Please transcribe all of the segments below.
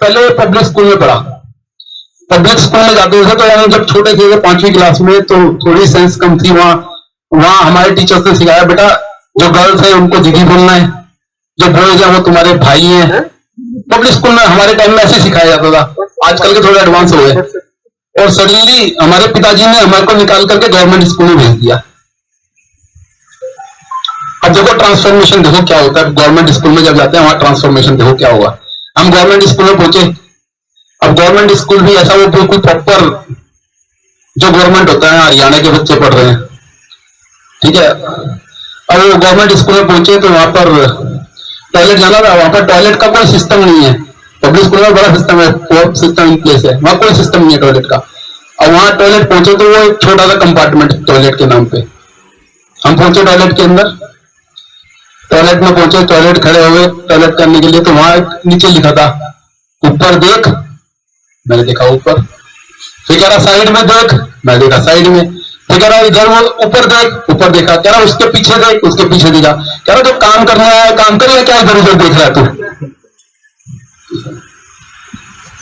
पहले public school में पढ़ा। पब्लिक स्कूल में जाते थे तो हम जब छोटे थे 5वीं क्लास में, तो थोड़ी सेंस कम थी। वहां हमारे टीचर्स ने सिखाया, बेटा जो गर्ल्स है उनको दीदी बोलना है, जो बॉयज है वो तुम्हारे भाई हैं। पब्लिक स्कूल में हमारे टाइम में ऐसे सिखाया जाता था। आजकल के थोड़े एडवांस हो गए। और सडनली हमारे पिताजी ने हमारे को निकाल करके गवर्नमेंट स्कूल में भेज दिया। अब देखो ट्रांसफॉर्मेशन देखो क्या होता है। गवर्नमेंट स्कूल में जब जाते हैं वहां ट्रांसफॉर्मेशन देखो क्या होगा। हम गवर्नमेंट स्कूल में पहुंचे। अब गवर्नमेंट स्कूल भी ऐसा, वो बिल्कुल प्रॉपर जो गवर्नमेंट होता है, हरियाणा के बच्चे पढ़ रहे हैं, ठीक है। अब वो गवर्नमेंट स्कूल में पहुंचे तो वहां पर टॉयलेट जाना था। वहां पर टॉयलेट का कोई सिस्टम नहीं है। पब्लिक स्कूल में बड़ा सिस्टम है, सिस्टम इन प्लेस है, वहां कोई सिस्टम नहीं है टॉयलेट का। अब वहां टॉयलेट पहुंचे तो वो एक छोटा सा कंपार्टमेंट टॉयलेट के नाम पे। हम पहुंचे टॉयलेट के अंदर, टॉयलेट में पहुंचे, टॉयलेट खड़े हुए टॉयलेट करने के लिए, तो वहां नीचे लिखा था ऊपर देख। मैंने देखा ऊपर। फिर कह रहा साइड में देख, मैं देखा साइड में। फिर कह रहा इधर वो ऊपर देख, ऊपर देखा। कह रहा उसके पीछे देख, उसके पीछे देखा। कह रहा जब काम करने आया काम करेगा क्या, इधर उधर देख रहा है तू।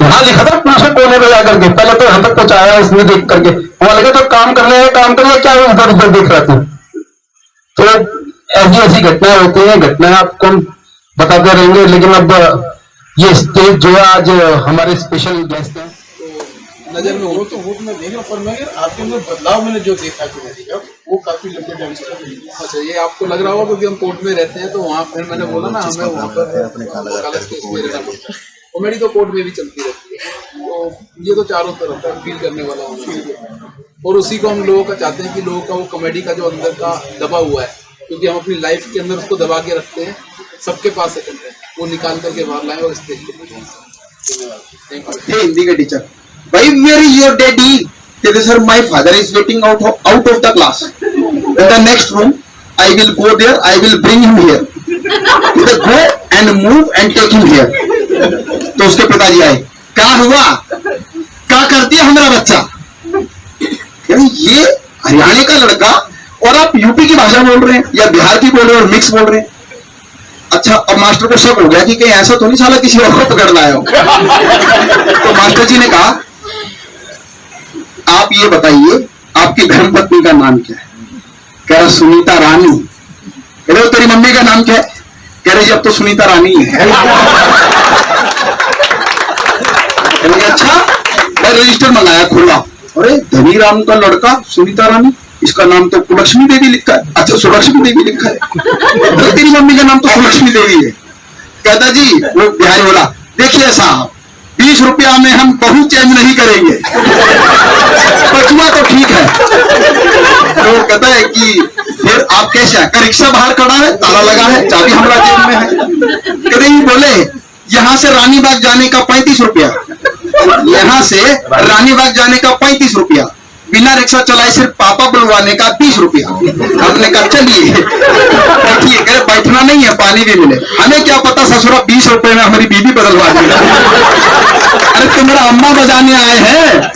वहां लिखा था पीछे कोने में जाकर के, पहले तो यहां तक पहुंचाया उसने देख करके। वहां लगा तो काम करने आया काम करेगा क्या, इधर उधर देख रहा तू। तो ऐसी ऐसी घटनाएं होती हैं। घटनाएं आपको हम बताते रहेंगे। लेकिन अब ये स्टेज जो है आज हमारे स्पेशल गेस्ट हैं, नजर में हो तो वो तो मैं देख रहा, पर मैं आपके अंदर बदलाव मैंने जो देखा वो काफी लंबे टाइम से। अच्छा, ये आपको लग रहा होगा क्योंकि हम कोर्ट में रहते हैं तो वहाँ फिर मैंने बोला ना हमें वहाँ पर अपने कॉमेडी तो कोर्ट में भी चलती रहती है। तो ये तो चारों तरफ फील करने वाला होना चाहिए और उसी को हम लोगों का चाहते हैं कि लोगों का वो कॉमेडी का जो अंदर का दबा हुआ है, क्योंकि हम अपनी लाइफ के अंदर उसको दबा के रखते हैं, सबके पास है, वो निकाल करके बाहर लाएं और स्टेज पे। हिंदी के टीचर, भाई वेयर इज योर डैडी? कहते sir my father is waiting out of the class in the next room, I will go there, I will bring him here, कहते go and move and take him here. तो उसके पिताजी आए, क्या हुआ, क्या करती है हमारा बच्चा? ये हरियाणा का लड़का और आप यूपी की भाषा बोल रहे हैं या बिहार की बोल रहे हैं और मिक्स बोल रहे हैं। अच्छा, अब मास्टर को शक हो गया कि कहीं ऐसा तो नहीं साला किसी और को पकड़ लाया हो। तो मास्टर जी ने कहा आप ये बताइए आपकी धर्मपत्नी का नाम क्या है? कह रहा सुनीता रानी। कह रहे तेरी मम्मी का नाम क्या है? कह रहे जी अब तो सुनीता रानी है। अच्छा, मैं रजिस्टर मंगाया खुला, अरे धनी राम का लड़का सुनीता रानी, इसका नाम तो सुलक्ष्मी देवी लिखा है। अच्छा सुलक्ष्मी देवी लिखा है, अरे तेरी मम्मी का नाम तो सुलक्ष्मी देवी है। कहता जी वो बिहारी बोला, देखिए साहब 20 रुपया में हम बहुत चेंज नहीं करेंगे, बचुआ तो ठीक है। तो कहता है कि फिर आप कैसे है? रिक्शा बाहर खड़ा है, ताला लगा है, चाबी हमारा जेब में है। कहते बोले यहाँ से रानीबाग जाने का 35 रुपया, यहाँ से रानीबाग जाने का 35 रुपया, बिना रिक्शा चलाए सिर्फ पापा बुलवाने का 20 रुपया। हमने कहा चलिए बैठिए। कह बैठना नहीं है, पानी भी मिले। हमें क्या पता ससुरा 20 रुपए में हमारी बीवी बदलवा दी। अरे तुम्हारा अम्मा बजाने आए हैं।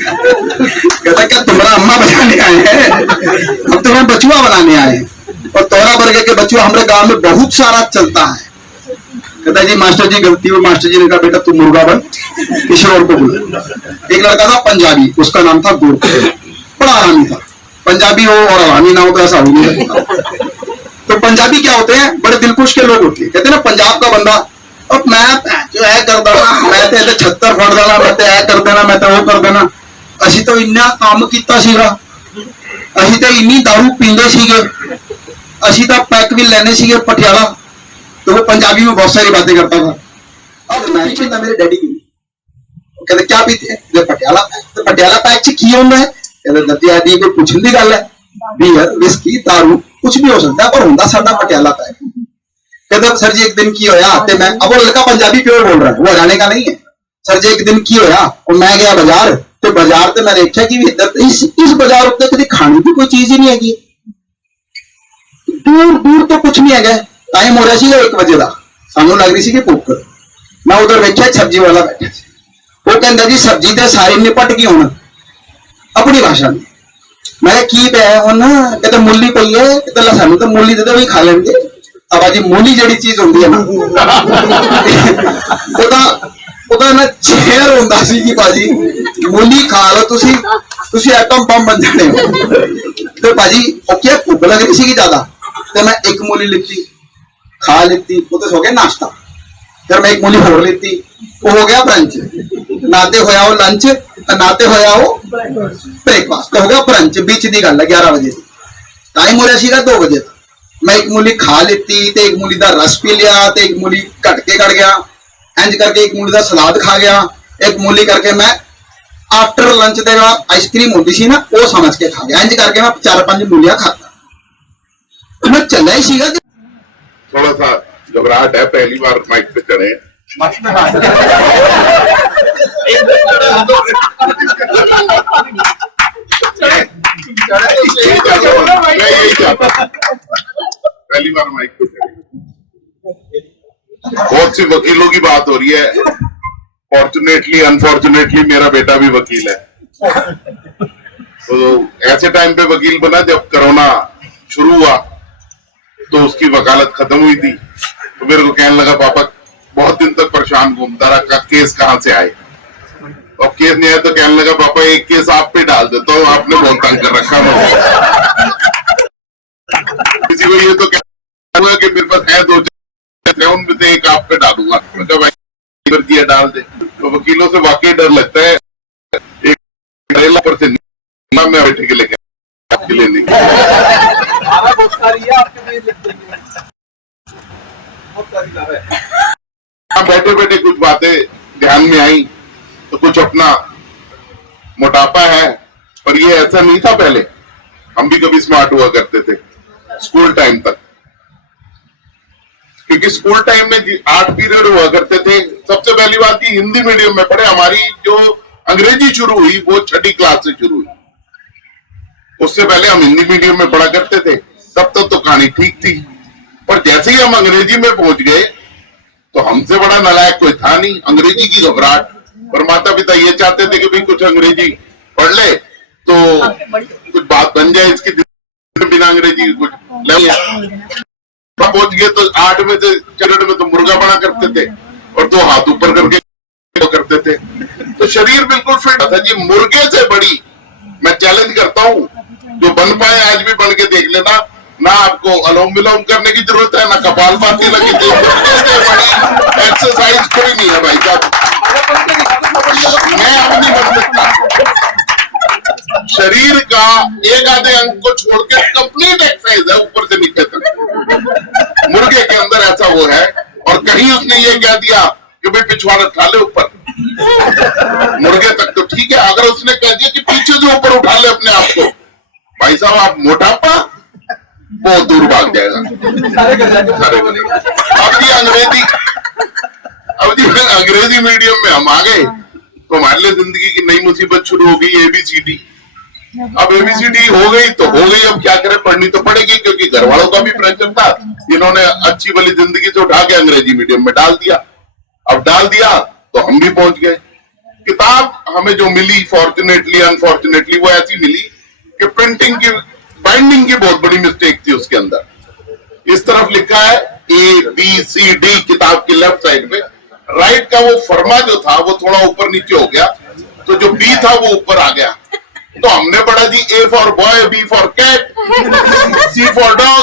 कहता क्या तुम्हारा अम्मा बजाने आए हैं? हम तुम्हें बचुआ बनाने आए हैं। और तोरा वर्ग के बचुआ हमारे गांव में बहुत सारा चलता है। कहता जी मास्टर जी गलती हुई। मास्टर जी ने कहा बेटा तू मुर्गा बन, किसी और को बोला। एक लड़का था पंजाबी, उसका नाम था गोर, बड़ा आरामी था। पंजाबी हो और आरामी ना हो तो ऐसा हो नहीं सकता। तो पंजाबी क्या होते हैं, बड़े दिलखुश के लोग होते हैं। कहते हैं ना पंजाब का बंदा, अब मैं जो है कर देना, मैं तो 76 फड़ देना, मैं तो ऐ कर देना, मैं तो वो कर देना। असी तो इन्ना काम किया सीगा, असी तो इन्नी दारू पींदे सीगे, असी तो पैक भी लेने सीगे पटियाला। तो वो पंजाबी में बहुत सारी बातें करता था। अब मैं पीता मेरे डैडी की, कहते क्या पीते हैं? पटियाला पैक। तो पटियाला पैक च की होंदा है? कहते दतिया दी कोई पूछने की गल है, बीयर विस्की दारू कुछ भी हो सकता है, पर होंदा साडा पटियाला पैक। कहते सर जी एक दिन की होया, ते मैं, अब वो लड़का पंजाबी प्योर बोल रहा है, वो हरियाणे का नहीं है। सर जी एक दिन की होया और मैं गया बाजार, तो बाजार ते मैं देखा कि इधर इस बाजार उत्ते कभी खाने की कोई चीज ही नहीं हैगी, दूर दूर तो कुछ नहीं है। टाइम हो रहा सी 1 बजे का, सानू लग रही सी भुख। मैं उधर देखा सब्जी वाला बैठा, वो कहता जी सब्जी तो सारी निपट गई हूं अपनी भाषा में। मैं की पे हूं, कहते मूली पई है, कहते सानू तो मूली दे दो वही खा लेंगे। अब जी मूली जड़ी चीज होंगी है ना, ਉਹਦਾ ਨਾ ਜ਼ਹਿਰ ਹੁੰਦਾ ਸੀ ਕਿ ਭਾਜੀ ਮੂਲੀ ਖਾ ਲਓ ਤੁਸੀਂ ਐਟਮ ਬੰਬ ਬਣ ਜਾਣੇ ਹੋ। ਤੇ ਭਾਜੀ ਉਹ ਕੀ ਭੁੱਖ ਲੱਗ ਰਹੀ ਸੀ ਜ਼ਿਆਦਾ ਤੇ ਮੈਂ ਇੱਕ ਮੂਲੀ ਲਿੱਤੀ ਖਾ ਲਿੱਤੀ ਉਹ ਤਾਂ ਹੋ ਗਿਆ ਨਾਸ਼ਤਾ। ਫਿਰ ਮੈਂ ਇੱਕ ਮੂਲੀ ਹੋਰ ਲਿੱਤੀ ਉਹ ਹੋ ਗਿਆ ਬ੍ਰੰਚ। ਨਾਤੇ ਹੋਇਆ ਉਹ ਲੰਚ ਤੇ ਨਾਤੇ ਹੋਇਆ ਉਹ ਬ੍ਰੇਕਫਾਸਟ ਹੋ ਗਿਆ ਬ੍ਰੰਚ। ਵਿੱਚ ਦੀ ਗੱਲ ਹੈ 11 ਵਜੇ ਦੀ ਟਾਈਮ ਹੋ ਰਿਹਾ ਸੀਗਾ 2 ਵਜੇ ਤੱਕ। ਮੈਂ ਇੱਕ ਮੂਲੀ ਖਾ ਲਿੱਤੀ ਤੇ ਇੱਕ ਮੂਲੀ ਦਾ ਰਸ ਪੀ ਲਿਆ ਤੇ ਇੱਕ ਮੂਲੀ ਘਟ ਕੇ ਗੜ ਗਿਆ। ਇੰਜ ਕਰਕੇ ਇੱਕ ਮੂਲੀ ਦਾ ਸਲਾਦ ਖਾ ਗਿਆ। ਇੱਕ ਮੂਲੀ ਕਰਕੇ ਮੈਂ आफ्टर लंच ਦੇ ਨਾਲ आइसक्रीम होती सी ना वो समझ के खा गया। इंज करके मैं 4-5 मूलियां खाता। मैं चला ही सीगा थोड़ा सा घबराहट है, पहली बार माइक पे चढ़े हैं। मैं यही चाहता था, पहली बार माइक पे चढ़े। बहुत सी वकीलों की बात हो रही है। फॉर्चुनेटली अनफॉर्चुनेटली मेरा बेटा भी वकील है। तो ऐसे टाइम पे वकील बना जब कोरोना शुरू हुआ तो उसकी वकालत खत्म हुई थी। तो मेरे को कहने लगा पापा बहुत दिन तक परेशान घूमता रहा, केस कहां से आए। और केस नहीं आया तो कहने लगा पापा एक केस आप पे डाल देता हूँ, आपने बहुत तंग कर रखा मुझे। किसी को ये तो कहना हुआ कि मेरे पास है 2-4 उनमें से एक आप पे डालूंगा। मतलब भाई किया डाल दे। तो वकीलों से वाकई डर लगता है। एक करेला पर से मैं बैठे के लेके आपके लेने बहुत सारी है आपके लिए लिख देंगे। बहुत सारी लाभ है। बैठे बैठे कुछ बातें ध्यान में आई तो कुछ अपना मोटापा है, पर ये ऐसा नहीं था पहले। हम भी कभी स्मार्ट हुआ करते थे स्कूल टाइम तक, क्योंकि स्कूल टाइम में 8 पीरियड हुआ करते थे। सबसे पहली बात की हिंदी मीडियम में पढ़े। हमारी जो अंग्रेजी शुरू हुई वो 6ठी क्लास से शुरू हुई। उससे पहले हम हिंदी मीडियम में पढ़ा करते थे। तब तक तो कहानी ठीक थी, पर जैसे ही हम अंग्रेजी में पहुंच गए तो हमसे बड़ा नालायक कोई था नहीं। अंग्रेजी की घबराहट, और माता पिता ये चाहते थे कि भाई कुछ अंग्रेजी पढ़ ले तो कुछ बात बन जाए इसकी, बिना अंग्रेजी कुछ नहीं। पहुंच गए तो 8 में से चरण में तो मुर्गा बना करते थे और 2 हाथ ऊपर करके करते थे। तो शरीर बिल्कुल फिट था जी। मुर्गे से बड़ी मैं चैलेंज करता हूँ, जो बन पाए आज भी बन के देख लेना। ना आपको अनुलोम विलोम करने की जरूरत है, ना कपालभाति लगी थी। एक्सरसाइज कोई नहीं है भाई साहब। मैं अब नहीं बन सकता। शरीर का एक आधे अंग को छोड़ के कंप्लीट एक्सरसाइज है ऊपर से नीचे तक। मुर्गे के अंदर ऐसा वो है। और कहीं उसने ये कह दिया कि भाई पिछवाड़ा उठा ले ऊपर, मुर्गे तक तो ठीक है। अगर उसने कह दिया कि पीछे से ऊपर उठा ले अपने आप को, भाई साहब आप मोटापा बहुत दूर भाग जाएगा। अब जी अंग्रेजी मीडियम में हम आ गए तो हमारे लिए जिंदगी की नई मुसीबत शुरू हो गई, ABCD। अब ABCD हो गई तो हो गई, अब क्या करें, पढ़नी तो पड़ेगी, क्योंकि घर वालों का भी प्रेशर था। इन्होंने अच्छी वाली जिंदगी से उठा के अंग्रेजी मीडियम में डाल दिया। अब डाल दिया तो हम भी पहुंच गए। किताब हमें जो मिली फॉर्चुनेटली अनफॉर्चुनेटली वो ऐसी मिली कि प्रिंटिंग की बाइंडिंग की बहुत बड़ी मिस्टेक थी उसके अंदर। इस तरफ लिखा है ABCD किताब की लेफ्ट साइड में, राइट का वो फर्मा जो था वो थोड़ा ऊपर नीचे हो गया, तो जो B था वो ऊपर आ गया। तो हमने पढ़ा जी A for boy, B for cat, C for dog,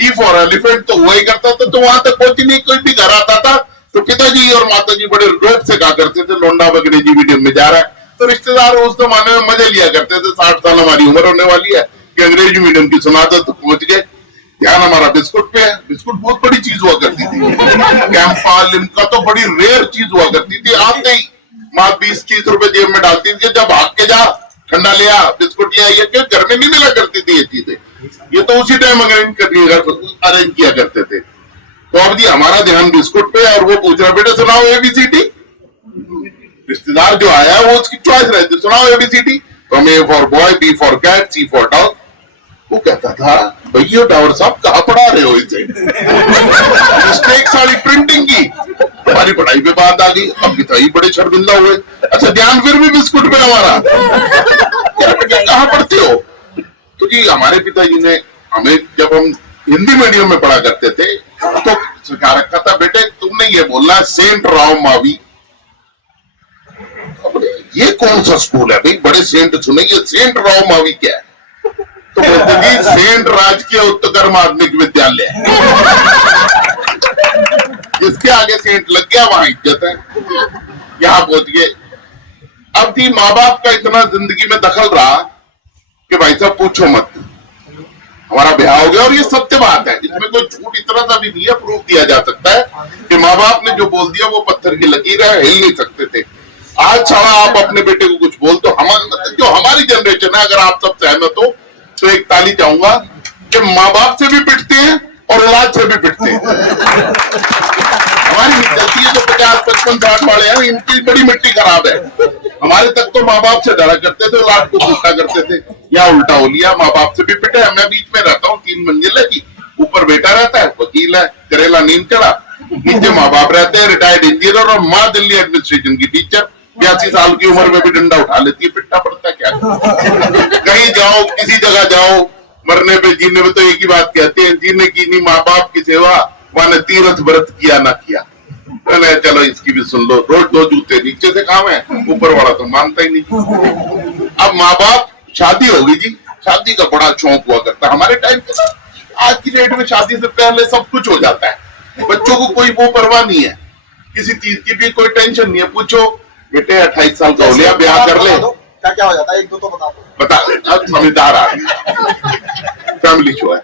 E for elephant. तो वही करता था। तो वहां तक पहुंची नहीं। कोई भी घर आता था तो पिताजी और माताजी बड़े रोक से कहा करते थे लोंडा अंग्रेजी मीडियम में जा रहा है। तो रिश्तेदार उस जमाने में मजे लिया करते थे। 60 साल हमारी उम्र होने वाली है कि अंग्रेजी मीडियम की सुना दो तो पहुंच गए। ध्यान हमारा बिस्कुट पे है। बिस्कुट बहुत बड़ी चीज हुआ करती थी। कैंपा लिम्का तो बड़ी रेयर चीज हुआ करती थी। आते ही माँ 20-30 रुपए जेब में डालती थी, जब भाग के जा ठंडा लिया बिस्कुट लिया। ये क्यों घर में नहीं मिला करती थी ये चीजें, ये तो उसी टाइम अरेंज किया करते थे। तो अब जी हमारा ध्यान बिस्कुट पे, और वो पूछ रहा बेटा सुनाओ ABCD। रिश्तेदार जो आया वो उसकी चॉइस रहती, सुनाओ ABCD। तो हम A for boy, B for cat, C for dog. वो कहता था भैया टावर साहब कहाँ पढ़ा रहे हो इसे। मिस्टेक सारी प्रिंटिंग की, हमारी पढ़ाई पे बात आ गई। अब पिताजी बड़े शर्मिंदा हुए। अच्छा ध्यान फिर भी बिस्कुट पे हमारा, कहाँ पढ़ते हो। तो जी हमारे पिताजी ने हमें, जब हम हिंदी मीडियम में पढ़ा करते थे तो सिखा रखा था बेटे तुमने ये बोलना है सेंट राव मावी, ये कौन सा स्कूल है भाई, बड़े सेंट सुने, ये सेंट राव मावी क्या है? तो बोलते जी सेंट राजकीय उत्तकर माध्यमिक विद्यालय, जिसके आगे सेंट लग गया वहां इज्जत है। यहां पहुंच गए। अब थी माँ बाप का इतना जिंदगी में दखल रहा कि भाई साहब पूछो मत, हमारा ब्याह हो गया। और ये सत्य बात है, इसमें कोई झूठ इतना सा भी नहीं है, प्रूफ दिया जा सकता है कि माँ बाप ने जो बोल दिया वो पत्थर की लकीर है, हिल नहीं सकते थे। आज छाड़ा आप अपने बेटे को कुछ बोल तो जो हमारी जनरेशन है, अगर आप सब सहमत हो तो एक ताली चाहूंगा कि माँ बाप से भी पिटते हैं और औलाद से भी पिटते हैं। हमारी निकलती है जो 50, 55, 60 वाले हैं, इनकी बड़ी मिट्टी खराब है। हमारे तक तो माँ बाप से डरा करते थे, औलाद को गुस्सा करते थे, या उल्टा हो लिया, माँ बाप से भी पिटे। मैं बीच में रहता हूँ, 3 मंजिल है जी, ऊपर बेटा रहता है, वकील है, करेला नींद चढ़ा, नीचे माँ बाप रहते हैं, रिटायर्ड इंजीनियर, और माँ दिल्ली एडमिनिस्ट्रेशन की टीचर, 82 साल की उम्र में भी डंडा उठा लेती है, पिटना पड़ता है क्या। कहीं जाओ, किसी जगह जाओ, मरने पे जीने में तो एक ही बात कहते हैं, जीने की नहीं माँ बाप की सेवा, वहां तीर्थ व्रत किया ना किया। मैंने चलो इसकी भी सुन लो, रोज 2 जूते नीचे से काम है, ऊपर वाला तो मानता ही नहीं। अब माँ बाप, शादी होगी जी, शादी का बड़ा शौक हुआ करता हमारे टाइम पे। आज की डेट में शादी से पहले सब कुछ हो जाता है, बच्चों को कोई वो परवाह नहीं है, किसी चीज की भी कोई टेंशन नहीं है। पूछो बेटे 28 साल का हो लिया, ब्याह कर ले, क्या क्या हो जाता है, 1-2 तो बता दो। बता, अब समझदार आ फैमिली शो है।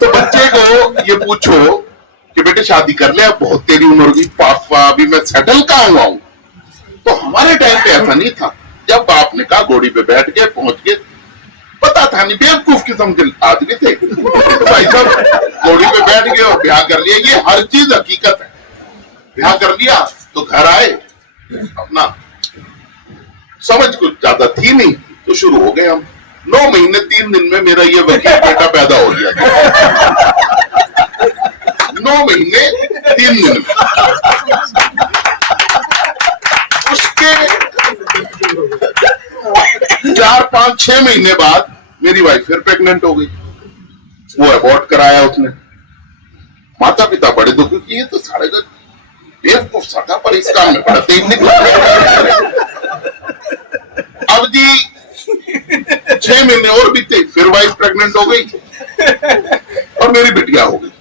तो बच्चे को ये पूछो कि बेटे शादी कर ले, अब बहुत तेरी उम्र होगी, पापा अभी मैं सेटल कहाँ हुआ हूं। तो हमारे टाइम पे ऐसा नहीं था, जब बाप ने कहा घोड़ी पे बैठ के पहुंच गए, पता था नहीं, बेवकूफ किस्म के आदमी थे। तो भाई साहब घोड़ी पे बैठ गए और ब्याह कर लिया, ये हर चीज हकीकत है। ब्याह कर लिया तो घर आए, अपना समझ कुछ ज्यादा थी नहीं, तो शुरू हो गए हम। 9 महीने 3 दिन में मेरा ये वकील बेटा पैदा हो गया। 9 महीने 3 दिन में। उसके 4, 5, 6 महीने बाद मेरी वाइफ फिर प्रेग्नेंट हो गई। वो अबॉर्ट कराया उसने। माता पिता बड़े दुखी कि ये तो सारे का बेवकूफ सा था, पर इस काम में पड़ते ही निकला। अब जी 6 महीने और बीते, फिर वाइफ प्रेग्नेंट हो गई और मेरी बिटिया हो गई।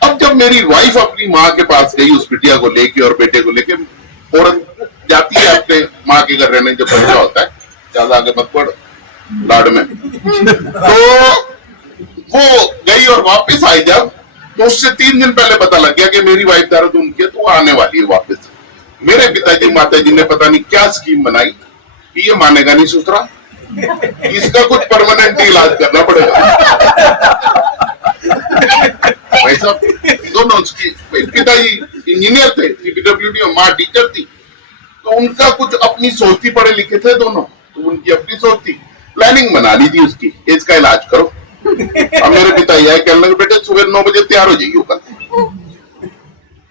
अब जब मेरी वाइफ अपनी माँ के पास गई उस बिटिया को लेके और बेटे को लेके, औरत जाती है अपने माँ के घर रहने, जब बच्चा होता है, ज्यादा आगे मत पढ़ लाड में, तो वो गई और वापस आई जब, तो उससे 3 दिन पहले पता लग गया कि मेरी वाइफ देहरादून की है, तो वो आने वाली है वापस। मेरे पिताजी माताजी ने पता नहीं क्या स्कीम बनाई कि ये मानेगा नहीं ससुरा, इसका कुछ परमानेंट इलाज करना पड़ेगा। भाई साहब दोनों उसकी पिताजी इंजीनियर थे, CPWD, और माँ टीचर थी, तो उनका कुछ अपनी सोच थी, पढ़े लिखे थे दोनों, तो उनकी अपनी सोच थी, प्लानिंग बना ली थी उसकी, इसका इलाज करो। अब मेरे पिताजी आए, कहने लगे बेटे सुबह 9 बजे तैयार हो जाइए कल।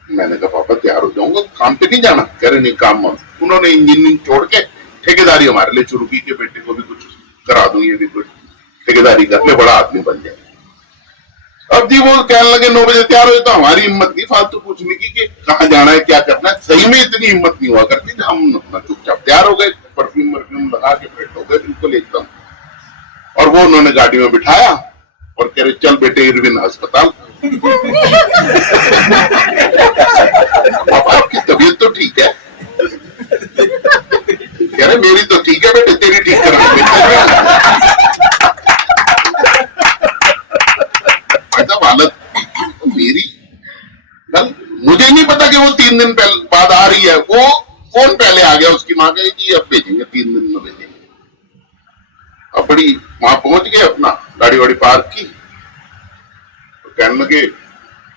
मैंने कहा पापा तैयार हो जाऊंगा, काम पे नहीं जाना? कह रहे नहीं काम में। उन्होंने इंजीनियरिंग छोड़ के ठेकेदारी हमारे लिए शुरू की कि बेटे को भी कुछ करा दूं, ये भी कुछ ठेकेदारी कर ले, बड़ा आदमी बन जाए। अब जी वो कहने लगे 9 बजे तैयार हो, तो हमारी हिम्मत नहीं फालतू पूछने की कि कहाँ जाना है, क्या करना है। सही में इतनी हिम्मत नहीं हुआ करती, हम अपना चुपचाप तैयार हो गए, परफ्यूम लगा के फिट हो गए बिल्कुल एकदम। और वो उन्होंने गाड़ी में बिठाया और कह रहे चल बेटे इरविन अस्पताल। पापा आपकी तबीयत तो ठीक है? कह रहे मेरी तो ठीक है बेटे, तेरी ठीक करेंगे। हालत मेरी, कल मुझे नहीं पता कि वो 3 दिन बाद आ रही है, वो फोन पहले आ गया उसकी माँ का कि अब भेजेंगे, 3 दिन में भेजेंगे। अब बड़ी वहां पहुंच गए, अपना गाड़ी वाड़ी पार्क की, तो कहने लगे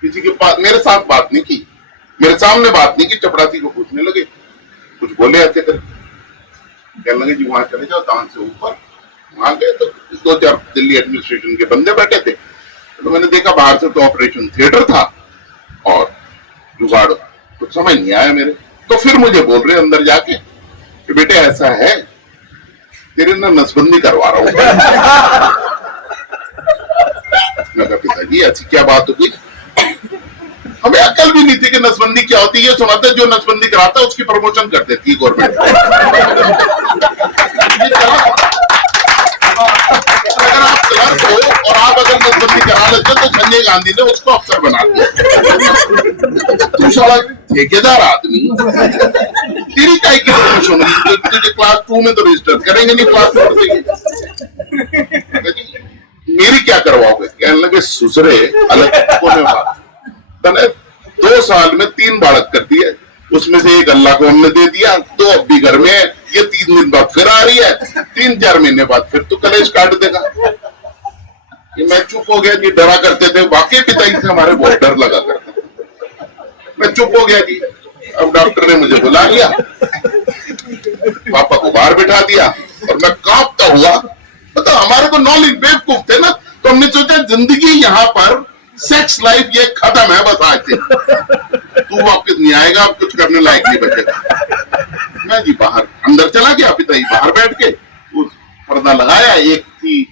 किसी के पास, मेरे साथ बात नहीं की, मेरे सामने बात नहीं की, चपरासी को पूछने लगे, कुछ बोले ऐसे कर। कहने लगे जी वहां चले जाओ, दान से ऊपर। वहां गए तो 2-4 दिल्ली एडमिनिस्ट्रेशन के बंदे बैठे थे, तो मैंने देखा बाहर से तो ऑपरेशन थिएटर था और जुगाड़, कुछ समझ नहीं आया मेरे। तो फिर मुझे बोल रहे अंदर जाके कि बेटे ऐसा है, तेरे ना नसबंदी करवा रहा हूं। मैं कहा पिताजी ऐसी क्या बात हो गई? हमें अकल भी नहीं थी कि नसबंदी क्या होती है। ये सुनाते जो नसबंदी कराता है उसकी प्रमोशन कर देती है गवर्नमेंट। अगर आप क्लर्क हो और आप अगर नसबंदी करा लेते तो संजय गांधी ने उसको अफसर बना दिया। तू साला ठेकेदार आदमी, तेरी काय की प्रमोशन होगी? तुझे क्लास 2 में तो रजिस्टर करेंगे नहीं, क्लास 4 से मेरी क्या करवाओगे? कहने लगे सुसरे अलग कोने बात। 2 साल में 3 बालक कर दिए, उसमें से एक अल्लाह को हमने दे दिया, 2 अब भी घर में है, ये 3 दिन बाद फिर आ रही है, 3-4 महीने बाद फिर तो कलेश काट देगा। ये मैं चुप हो गया जी, डरा करते थे वाकई पिताजी से हमारे बहुत डर लगा करता, मैं चुप हो गया जी। अब डॉक्टर ने मुझे बुला लिया, पापा को बाहर बिठा दिया और मैं कांपता हुआ, पता हमारे को नॉलेज बेवकूफ थे ना, तो हमने सोचा जिंदगी यहाँ पर सेक्स लाइफ ये खत्म है बस आज से, तू वापस नहीं आएगा, अब कुछ करने लायक नहीं बचेगा। मैं जी बाहर अंदर चला गया, पिताजी बाहर बैठ के उस पर्दा लगाया। एक थी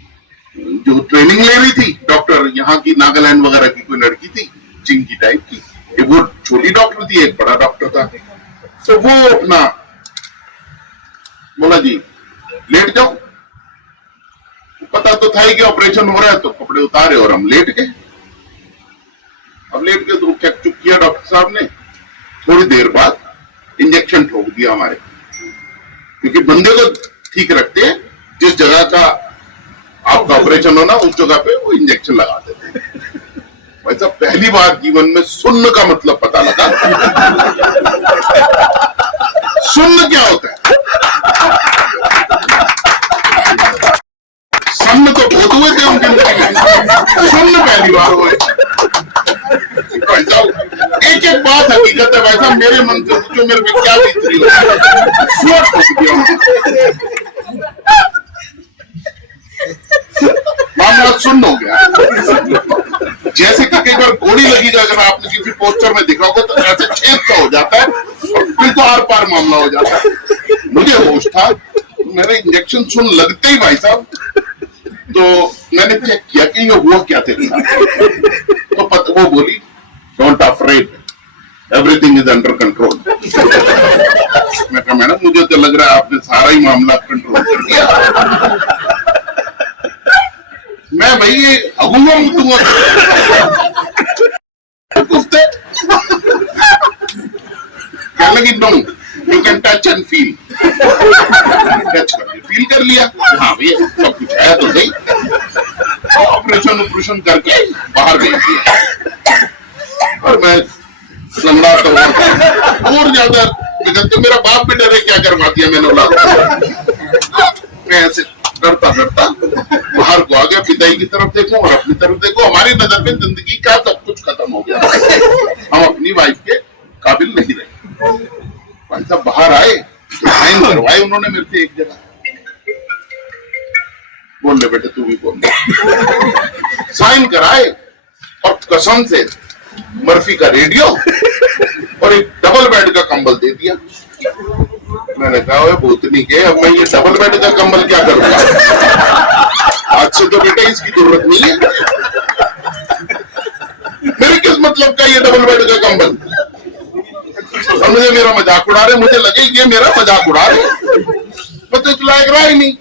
जो ट्रेनिंग ले रही थी डॉक्टर, यहाँ की नागालैंड वगैरह की कोई लड़की थी, चिंकी टाइप की, वो छोटी डॉक्टर थी, एक बड़ा डॉक्टर था। तो वो अपना बोला जी लेट जाओ, पता तो था ही कि ऑपरेशन हो रहा है, तो कपड़े उतारे और हम लेट गए। अब लेट के तो क्या चुप किया डॉक्टर साहब ने, थोड़ी देर बाद इंजेक्शन ठोक दिया हमारे, क्योंकि बंदे को ठीक रखते हैं, जिस जगह का आपका ऑपरेशन होना उस जगह पे वो इंजेक्शन लगा देते हैं। वैसा पहली बार जीवन में सुन्न का मतलब पता लगा। सुन्न क्या होता है? सन्न तो बहुत हुए थे हम जिंदगी में, सुन्न पहली बार हुए। एक एक बात हकीकत है, वैसा मेरे मन से जो मेरे पे क्या बीत रही मामला सुन्न हो गया। जैसे कि कई बार गोली लगी, अगर आपने किसी पोस्टर में देखा होगा तो ऐसे छेद का हो जाता है और फिर तो आर पार मामला हो जाता है। मुझे होश था, मैंने इंजेक्शन सुन लगते ही भाई साहब, तो मैंने चेक किया कि ये हुआ क्या तेरे साथ। तो वो बोली don't afraid, everything is under control. मैं कहा मैडम मुझे तो लग रहा है आपने सारा ही मामला कंट्रोल कर दिया। मैं भाई ये अगुआ मुतुआ कहने लगी no you can touch and feel. Touch कर फील कर लिया, हाँ भैया सब कुछ है तो सही। ऑपरेशन करके बाहर भेज दिया और मैं लंबा तो और ज्यादा मेरा बाप भी डरे, क्या करवा दिया मैंने औलाद। मैं ऐसे डरता डरता बाहर को आ गया, पिताजी की तरफ देखो और अपनी तरफ देखो, हमारी नजर में जिंदगी का सब कुछ खत्म हो गया, हम अपनी वाइफ के काबिल नहीं रहे। भाई साहब बाहर आए, साइन करवाए उन्होंने मेरे से एक जगह, बोल ले बेटे तू भी बोल, साइन कराए और कसम से मर्फी का रेडियो और एक डबल बेड का कंबल दे दिया। मैंने कहा भूतनी के, अब मैं ये डबल बेड का कंबल क्या करूंगा, आज से तो बेटा इसकी जरूरत नहीं है। मेरी किस मतलब का ये डबल बेड का कंबल? समझे मेरा मजाक उड़ा रहे, मुझे लगे ये मेरा मजाक उड़ा रहे, मैं तो लायक रहा ही नहीं।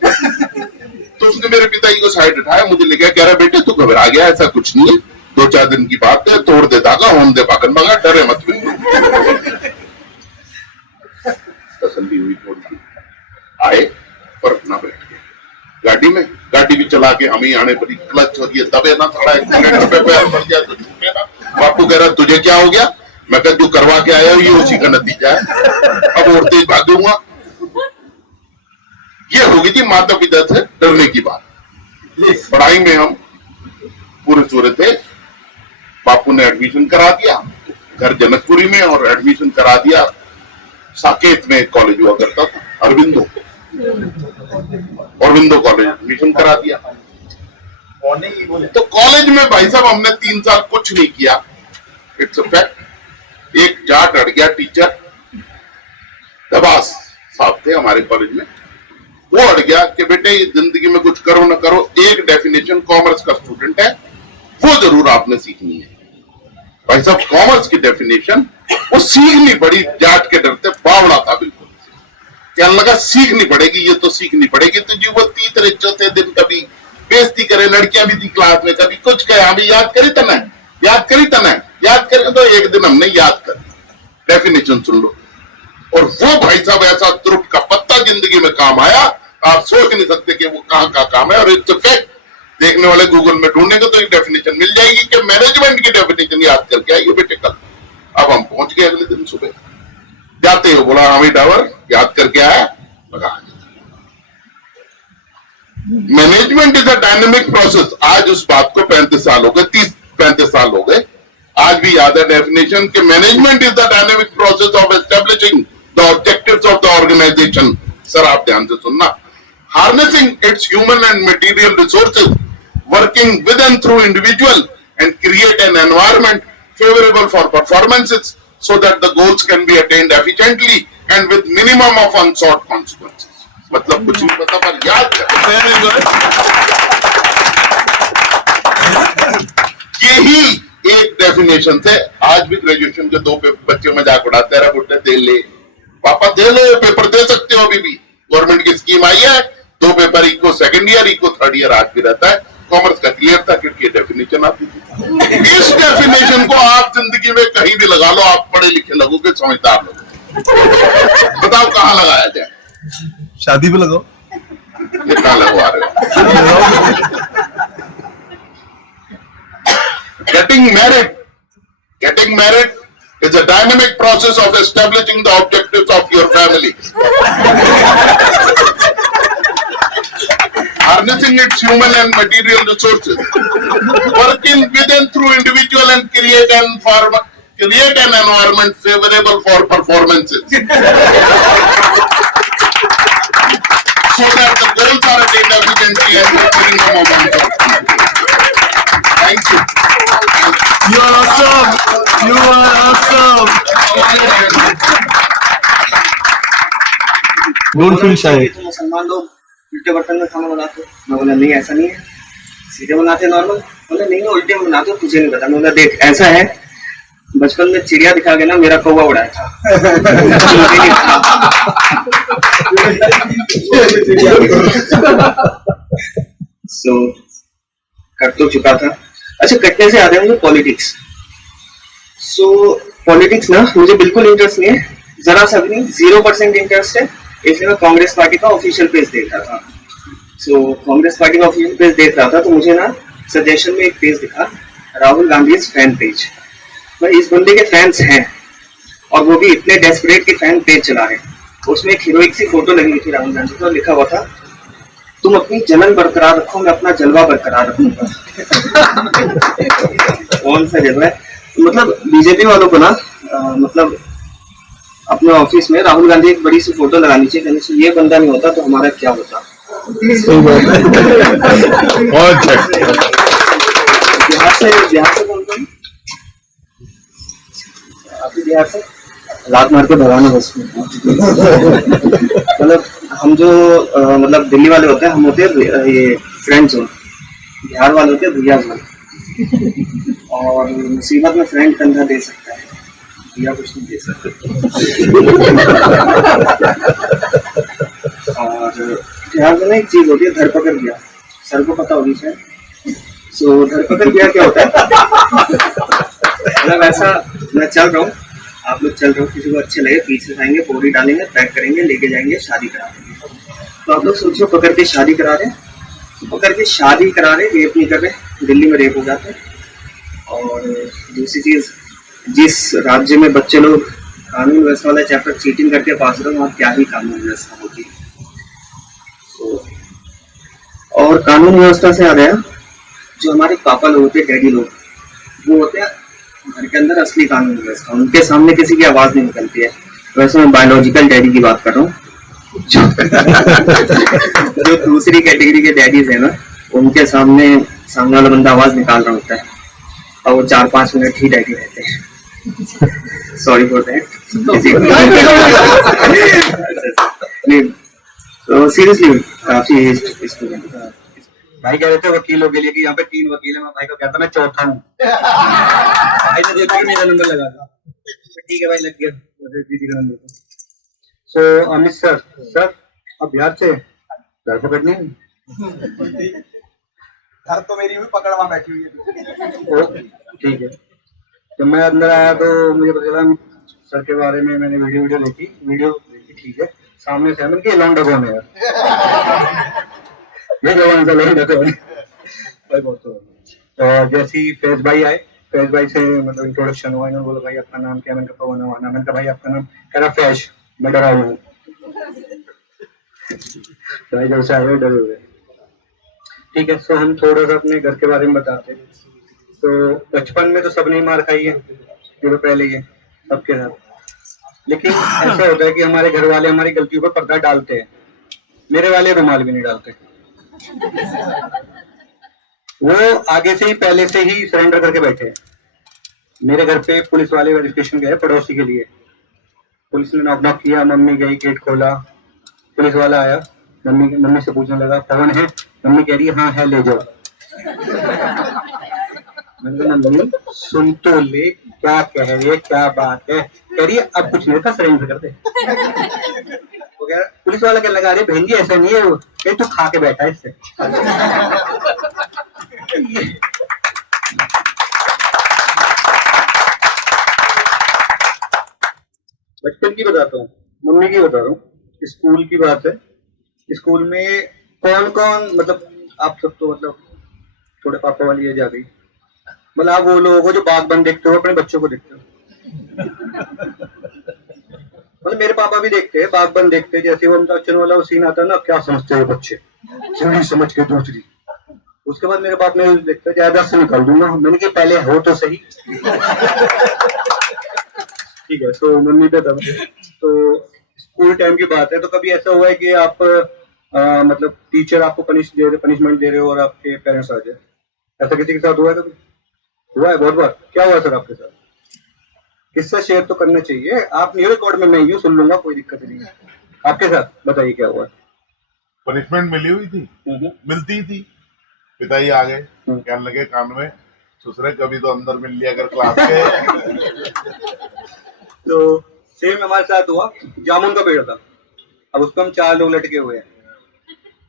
तो उसने मेरे पिताजी को साइड उठाया, मुझे ले गया, कह रहा बेटे तू घबरा गया, ऐसा कुछ नहीं है, 2-4 दिन की बात है, तोड़ दे धागा होम दे पागन मगा, डरे मत। तसल्ली हुई थोड़ी सी, आए और अपना बैठ गए गाड़ी में, गाड़ी भी चला के हमें आने पड़ी, क्लच और ये दबे ना थोड़ा एक्सीडेंट पे पैर पड़ गया तो छूटे ना। बापू कह रहा तुझे क्या हो गया? मैं कह तू करवा के आया ये उसी का नतीजा है, अब और तेज भागूंगा। ये होगी थी माता पिता से डरने की बात। पढ़ाई में हम पूरे सूरे थे। बापू ने एडमिशन करा दिया घर जनकपुरी में और एडमिशन करा दिया साकेत में, एक कॉलेज हुआ करता था अरविंदो कॉलेज, एडमिशन करा दिया। तो कॉलेज में भाई साहब हमने 3 साल कुछ नहीं किया, इट्स अ फैक्ट। एक जाट अड़ गया टीचर, दबास साहब थे हमारे कॉलेज में, वो अड़ गया कि बेटे जिंदगी में कुछ करो ना करो, एक डेफिनेशन कॉमर्स का स्टूडेंट है वो जरूर आपने सीखनी है। भाई साहब कॉमर्स की डेफिनेशन वो सीखनी पड़ी, जाट के डरते बावड़ा था बिल्कुल, क्या लगा सीखनी पड़ेगी, ये तो सीखनी पड़ेगी। तो जी वो तीसरे चौथे दिन कभी बेइज्जती करे, लड़कियां भी थी क्लास में, कभी कुछ कहे, हाँ भी याद करी तना, याद करी तना, याद करें। तो एक दिन हमने याद कर डेफिनेशन सुन लो, और वो भाई साहब ऐसा तुरुप का पत्ता जिंदगी में काम आया, आप सोच नहीं सकते कि वो कहां का काम है। और इट्स फैक्ट, देखने वाले गूगल में ढूंढेंगे तो एक डेफिनेशन मिल जाएगी कि मैनेजमेंट की डेफिनेशन याद करके आइए बेटे कल। अब हम पहुंच गए अगले दिन सुबह, जाते हो बोला हमी टावर याद करके आया, लगा। Management is a dynamic process. आज उस बात को 35 साल हो गए, 30-35 साल हो गए, आज भी याद है डेफिनेशन कि management is the dynamic process of establishing the objectives of the organisation. Sir आप ध्यान से सुनना, harnessing its human and material resources, working with and through individual, and create an environment favorable for performances so that the goals can be attained efficiently and with minimum of unsought consequences. मतलब कुछ नहीं पता पर याद यही एक definition से आज भी ग्रेजुएशन के 2 बच्चे मजाक उड़ाते हैं, बुड्ढे दे ले पापा, दे ले पेपर दे सकते हो, अभी भी गवर्नमेंट की स्कीम आई है, 2 paper eco second year eco third year आज भी रहता है। कॉमर्स का क्लियर था क्योंकि ये डेफिनेशन आती थी। इस डेफिनेशन को आप जिंदगी में कहीं भी लगा लो, आप पढ़े लिखे लगोगे, समझदार लोग। बताओ कहाँ लगाया जाए? शादी पे लगाओ। ये कहाँ लगवा रहे हो? Getting married is a dynamic process of establishing the objectives of your family. Harnessing its human and material resources, working with and through individual and create an environment favorable for performances, so that the goals are attained efficiently and with minimum amount of consequences. Thank you. You are awesome. You are awesome. Don't feel shy. तो मुसलमान लोग उल्टे बर्तन में खाना बनाते। मैं बोला नहीं ऐसा नहीं है, सीधे बनाते नॉर्मल। बोले नहीं उल्टे में बनाते, तुझे नहीं पता। मैं बोला देख ऐसा है, बचपन में चिड़िया दिखा के ना मेरा कौवा उड़ाया था। सो कट तो चुका था। अच्छा कटने से आ रहे हैं मुझे पॉलिटिक्स। सो पॉलिटिक्स ना मुझे बिल्कुल इंटरेस्ट नहीं है, जरा सा भी नहीं, 0% इंटरेस्ट है। इसलिए मैं कांग्रेस पार्टी का ऑफिशियल पेज देख रहा था। सो कांग्रेस पार्टी का ऑफिशियल पेज देख रहा था तो मुझे ना सजेशन में एक पेज दिखा, राहुल गांधी फैन पेज। भाई इस बंदे के फैंस हैं और वो भी इतने डेस्परेट के फैन पेज चला रहे हैं। उसमें एक हीरोइक सी फोटो लगी हुई थी राहुल गांधी की और लिखा हुआ था, तुम अपनी जलन बरकरार रखो, मैं अपना जलवा बरकरार रखूंगा। कौन सा जलवा है? मतलब बीजेपी वालों को ना मतलब अपने ऑफिस में राहुल गांधी एक बड़ी सी फोटो लगानी चाहिए, कहने से ये बंदा नहीं होता तो हमारा क्या होता। बिहार से कौन कौन? आप भी बिहार से? लात मार के भगाना बस। मतलब हम जो मतलब दिल्ली वाले होते हैं, हम होते हैं ये फ्रेंड जोन, बिहार वाले होते हैं भैया जोन। और मुसीबत में फ्रेंड कंधा दे सकता है, भैया कुछ नहीं दे सकते। और बिहार में ना एक चीज होती है धरपकड़ गया, सर को पता होगी शायद। सो धरपकड़ गया क्या होता है? मतलब ऐसा मैं चल रहा हूँ, आप लोग चल रहे हो, किसी को अच्छे लगे पीछे से आएंगे, बोरी डालेंगे, पैक करेंगे, लेके जाएंगे, शादी करा देंगे। तो आप लोग सोचो पकड़ के शादी करा रहे, पकड़ के शादी करा रहे, रेप नहीं कर रहे। दिल्ली में रेप हो जाते हैं। और दूसरी चीज, जिस राज्य में बच्चे लोग कानून व्यवस्था वाला चैप्टर चीटिंग करके पास हो रहे हैं, वहाँ क्या ही कानून व्यवस्था होती है। और कानून व्यवस्था से आ गया, जो हमारे पापा लोग होते हैं, डैडी लोग, वो होते हैं घर के अंदर असली कानून व्यवस्था, उनके सामने किसी की आवाज नहीं निकलती है। वैसे मैं बायोलॉजिकल डैडी की बात कर रहा हूँ। जो दूसरी कैटेगरी के डैडीज है ना, उनके सामने सामने वाला बंदा आवाज निकाल रहा होता है और वो 4-5 मिनट ही डैडी रहते हैं। Sorry for that. तो सीरियसली काफी स्टूडेंट भाई कह रहे थे वकीलों के लिए कि यहाँ पे 3 वकील है, मैं भाई को कहता मैं चौथा हूँ। भाई ने देखा कि मेरा नंबर लगा था, ठीक है भाई लग गया दीदी का नंबर। सो अमित सर अब बिहार से घर पकड़नी है। घर तो मेरी भी पकड़वा बैठी हुई है। ओके ठीक है। तो मैं अंदर आया तो मुझे पता चला सर के बारे में, मैंने वीडियो देखी ठीक है। सामने से मैंने कि लौंडा कौन है यार, ये जवान सा लौंडा कौन है भाई बहुत। तो जैसे ही फैज भाई आए, फैज भाई से मतलब इंट्रोडक्शन हुआ, इन्होंने बोला भाई आपका नाम क्या, मैंने कहा पवन वाना, मैंने कहा भाई आपका नाम, कह रहा फैज, मैं डरा हुआ हूँ। भाई जब से आए डरे हुए। ठीक है। सो हम थोड़ा सा अपने घर के बारे में बताते हैं। तो बचपन में तो सबने मार खाई है, जो पहले ही है सबके साथ, लेकिन ऐसा होता है कि हमारे घर वाले हमारी गलतियों पर पर्दा डालते हैं। मेरे वाले रुमाल भी नहीं डालते, वो आगे से ही पहले से ही सरेंडर करके बैठे हैं। मेरे घर पे पुलिस वाले वेरिफिकेशन गए पड़ोसी के लिए, पुलिस ने नॉक नॉक किया, मम्मी गई, गेट खोला, पुलिस वाला आया, मम्मी से पूछने लगा कौन है, मम्मी कह रही है हाँ है ले जाओ। मैंने कहा मम्मी सुन तो ले, क्या कह रही है, क्या बात है, कह रही है अब कुछ नहीं था सरेंडर कर दे। वो कह रहा, पुलिस वाला कहने लगा अरे बहन जी ऐसा नहीं है, वो कह तू खा के बैठा है इससे। बचपन की बताता हूँ, मम्मी की बता रहा हूँ। स्कूल की बात है, स्कूल में कौन कौन मतलब आप सब तो मतलब थोड़े पापा वाली एज आ गई, मतलब आप वो लोगों को जो बागबान देखते हो अपने बच्चों को देखते हो। मतलब मेरे पापा भी देखते हैं बागबान देखते हैं, जैसे वो अमिताभ बच्चन वाला वो सीन आता है ना, क्या समझते हैं बच्चे, चोरी समझ के दूसरी। उसके बाद मेरे बाप ने देखते ज्यादा से निकाल दूंगा, मैंने कहा पहले हो तो सही। ठीक है। तो मम्मी पे तब तो स्कूल टाइम की बात है, तो कभी ऐसा हुआ है कि आप मतलब टीचर आपको पनिशमेंट दे रहे हो और आपके पेरेंट्स आ जाए, ऐसा किसी के साथ हुआ है कभी? हुआ है बहुत बार। क्या हुआ सर आपके साथ? किस्सा शेयर तो करना चाहिए, आप न्यू रिकॉर्ड में मैं यूं सुन लूंगा, कोई दिक्कत नहीं है। आपके साथ बताइए क्या हुआ? पनिशमेंट मिली हुई थी, मिलती थी, पिताजी आ गए, कहने लगे कान में ससुरे कभी तो अंदर मिल लिया अगर क्लास के। तो सेम हमारे साथ हुआ, जामुन का पेड़ था, अब उस पर हम 4 लोग लटके हुए हैं।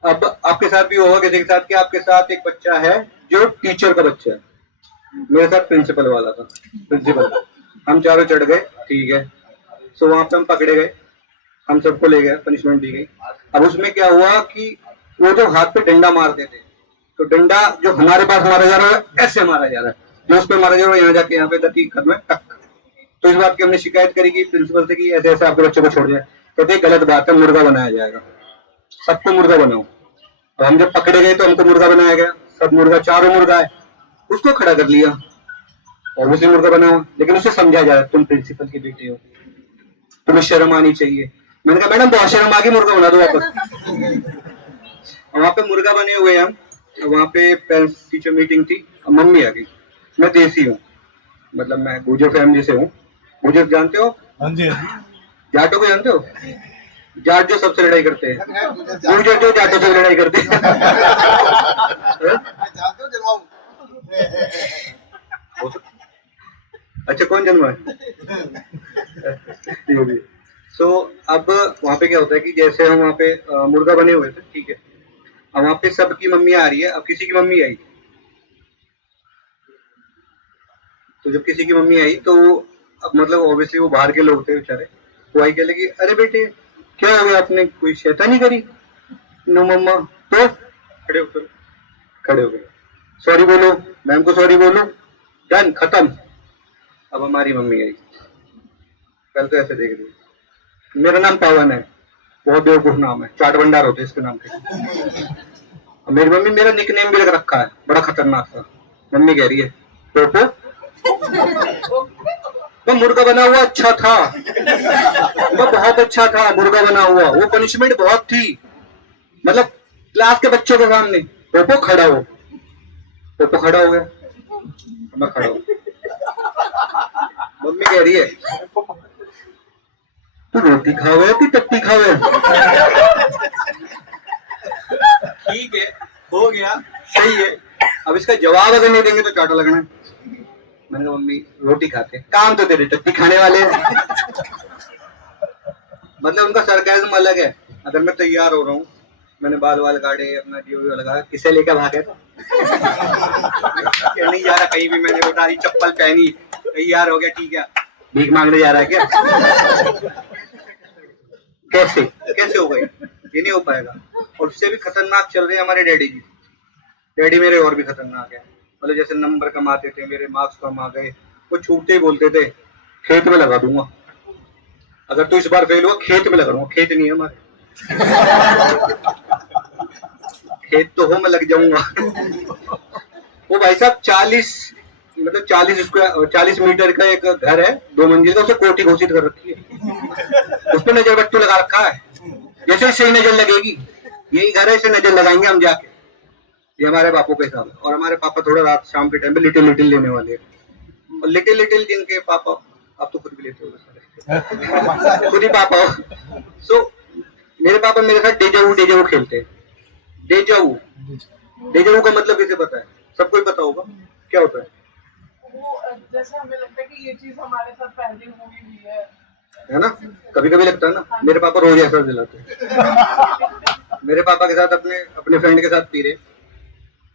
अब आपके साथ भी होगा किसी के साथ कि आपके साथ एक बच्चा है जो टीचर का बच्चा है, मेरे साथ प्रिंसिपल वाला था, प्रिंसिपल। हम चारों चढ़ गए, ठीक है। सो वहां पे हम पकड़े गए, हम सबको ले गए, पनिशमेंट दी गई। अब उसमें क्या हुआ कि वो जो हाथ पे डंडा मारते थे, तो डंडा जो हमारे पास मारा जा रहा है ऐसे मारा जा रहा है, जो उस पर मारा जा रहा है यहाँ जाके यहाँ पे दती खत में टक। तो इस बात की हमने शिकायत करी कि प्रिंसिपल से कि ऐसे ऐसे आपके बच्चों को छोड़ दिया, कहते गलत बात है, मुर्गा बनाया जाएगा, सबको मुर्गा बनाओ। तो हम जब पकड़े गए तो हमको मुर्गा बनाया गया, सब मुर्गा, चारों मुर्गा है, उसको खड़ा कर लिया और उसे मुर्गा बनाओ, लेकिन उसे समझा जा रहा है तुम प्रिंसिपल के बेटे हो, तुम्हें शर्म आनी चाहिए। मैंने कहा मैडम बहुत शर्म आ गई, मुर्गा बना दो वापस। वहां पे मुर्गा बने हुए हम, वहां पे पेरेंट्स टीचर मीटिंग थी, मम्मी आ गई। मैं देसी हूँ, मतलब मैं गुजर फैमिली से हूँ। गुजर जानते हो? हाँ जी जाटों को जानते हो? जाट जो सबसे लड़ाई करते हैं, गुजर जो जाटों से लड़ाई करते हैं। अच्छा कौन जन्मा है? तो अब वहां पे क्या होता है कि जैसे हम वहां पे मुर्गा बने हुए थे, ठीक है, अब वहां पे सबकी मम्मी आ रही है। अब किसी की मम्मी आई, तो जब किसी की मम्मी आई तो अब मतलब ऑब्वियसली वो बाहर के लोग थे बेचारे, वो आई कह लगी अरे बेटे क्या हो गया, आपने कोई शैतानी करी? नो मम्मा। तो खड़े हो गए, सॉरी बोलो, मैम को सॉरी बोलो, डन, खत्म। अब हमारी मम्मी आई, कल तो ऐसे देख रही, मेरा नाम पवन है, बहुत बेवकूफ नाम है, चाट भंडार होते इसके नाम पे। मेरी मम्मी मेरा निकनेम भी रख रखा है, बड़ा खतरनाक था। मम्मी कह रही है पोपो, तो मुर्गा बना हुआ अच्छा था, तो बहुत अच्छा था मुर्गा बना हुआ, वो पनिशमेंट बहुत थी, मतलब क्लास के बच्चों के सामने पोपो खड़ा हो, पोपो खड़ा हो गया, मैं खड़ा हूं। मम्मी कह रही है तू रोटी खावे कि टट्टी खावे? ठीक है, हो गया, सही है। अब इसका जवाब अगर नहीं देंगे तो चाटा लगना है। मैंने कहा मम्मी रोटी खाते हैं। काम तो तेरे टट्टी खाने वाले हैं। मतलब उनका सरकाज़म अलग है। अगर मैं तैयार हो रहा हूँ, मैंने बाल वाल काटे, अपना डिओ लगाया, किसे लेकर भागे था नहीं जा रहा कहीं भी, मैंने उठा दी चप्पल पहनी, तैयार हो गया, ठीक है भीख मांगने जा रहा है क्या? कैसे कैसे हो गई? ये नहीं हो पाएगा। और उससे भी खतरनाक चल रहे हैं हमारे डैडी जी। डैडी मेरे और भी खतरनाक है। मतलब जैसे नंबर कमाते थे, मेरे मार्क्स कम आ गए, वो छूटते ही बोलते थे खेत में लगा दूंगा, अगर तू इस बार फेल हुआ खेत में लगा दूंगा। खेत नहीं है हमारे, खेत तो हो मैं लग जाऊंगा। वो भाई साहब 40 मीटर का एक घर है, 2 मंजिल का, उसे कोठी घोषित कर रखी है। उस पर नजर बट्टू लगा रखा है, जैसे सही नजर लगेगी यही घर है, इसे नजर लगाएंगे हम जाके। ये हमारे पापा का हिसाब है। और हमारे पापा थोड़ा रात शाम के टाइम पे लिटिल लिटिल लेने वाले हैं। और लिटिल लिटिल जिनके पापा, आप तो खुद भी लेते हो खुद ही पापा हो। सो मेरे पापा मेरे साथ डेजावू खेलते हैं। डेजावू का मतलब किसे पता है? सबको ही पता होगा क्या होता है। वो जैसे हमें लगता है कि ये चीज हमारे साथ पहले हुई भी है ना? कभी कभी लगता है ना। मेरे पापा रोज ऐसा दिलाते हैं। मेरे पापा के साथ अपने फ्रेंड के साथ पी रहे,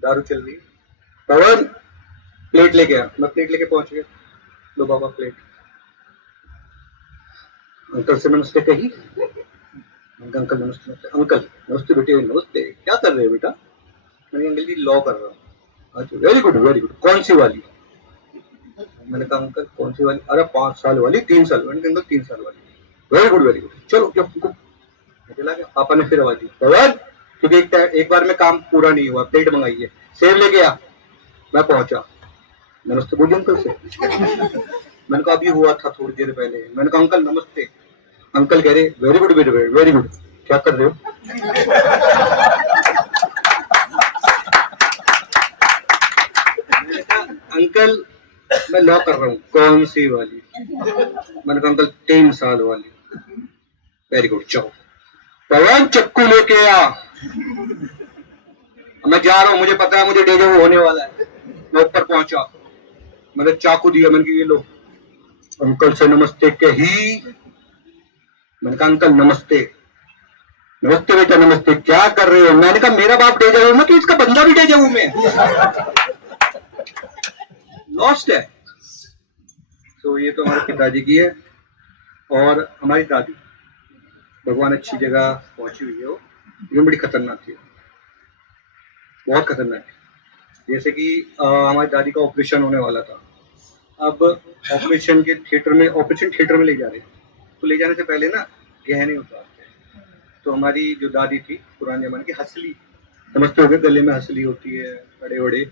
दारू चल रही, पवन प्लेट लेके आ। मैं प्लेट लेके पहुंच गया, लो पापा प्लेट। अंकल से नमस्ते कही। अंकल नमस्ते। अंकल नमस्ते बेटे, नमस्ते, क्या कर रहे हो बेटा? मैंने अंकल जी लॉ कर रहा हूँ। अच्छा वेरी गुड वेरी गुड, कौन सी वाली? मैंने कहा अंकल कौन सी वाली? अरे 5 साल वाली, 3 साल वाली। अंकल 3 साल वाली। वेरी गुड चलो क्या चला गया। पापा ने फिर आवाज दी, पवन, क्योंकि एक बार में काम पूरा नहीं हुआ, प्लेट मंगाई है, सेब लेके आ। मैं पहुंचा, नमस्ते बोलिए अंकल से। मैंने कहा अभी हुआ था थोड़ी देर पहले। मैंने कहा अंकल नमस्ते। अंकल कह रहे वेरी गुड वेरी गुड, क्या कर रहे हो? मैंने कहा अंकल मैं लॉ कर रहा हूँ। कौन सी वाली? मैंने कहा अंकल 3 साल वाली। वेरी गुड, चलो पवन चक्कू लेके आ। मैं जा रहा हूँ, मुझे पता है मुझे डेजावू होने वाला है। मैं ऊपर पहुंचा, मैंने चाकू दिया, मैंने कहा ये लो। अंकल से नमस्ते कही। मैंने कहा अंकल नमस्ते। नमस्ते बेटा नमस्ते, क्या कर रहे हो? मैंने कहा मेरा बाप डेजावू में, तो इसका बंदा भी डेजावू में लॉस्ट है। तो ये तो हमारे पिताजी की है। और हमारी दादी, भगवान अच्छी जगह पहुंची हुई है, वो लेकिन बड़ी खतरनाक थी, बहुत खतरनाक थी। जैसे कि हमारी दादी का ऑपरेशन होने वाला था। अब ऑपरेशन थिएटर में ले जा रहे हैं, तो ले जाने से पहले ना गहने उतारते हैं। तो हमारी जो दादी थी पुराने जमाने की, हसली समझते हो गए, गले में हसली होती है, बड़े बड़े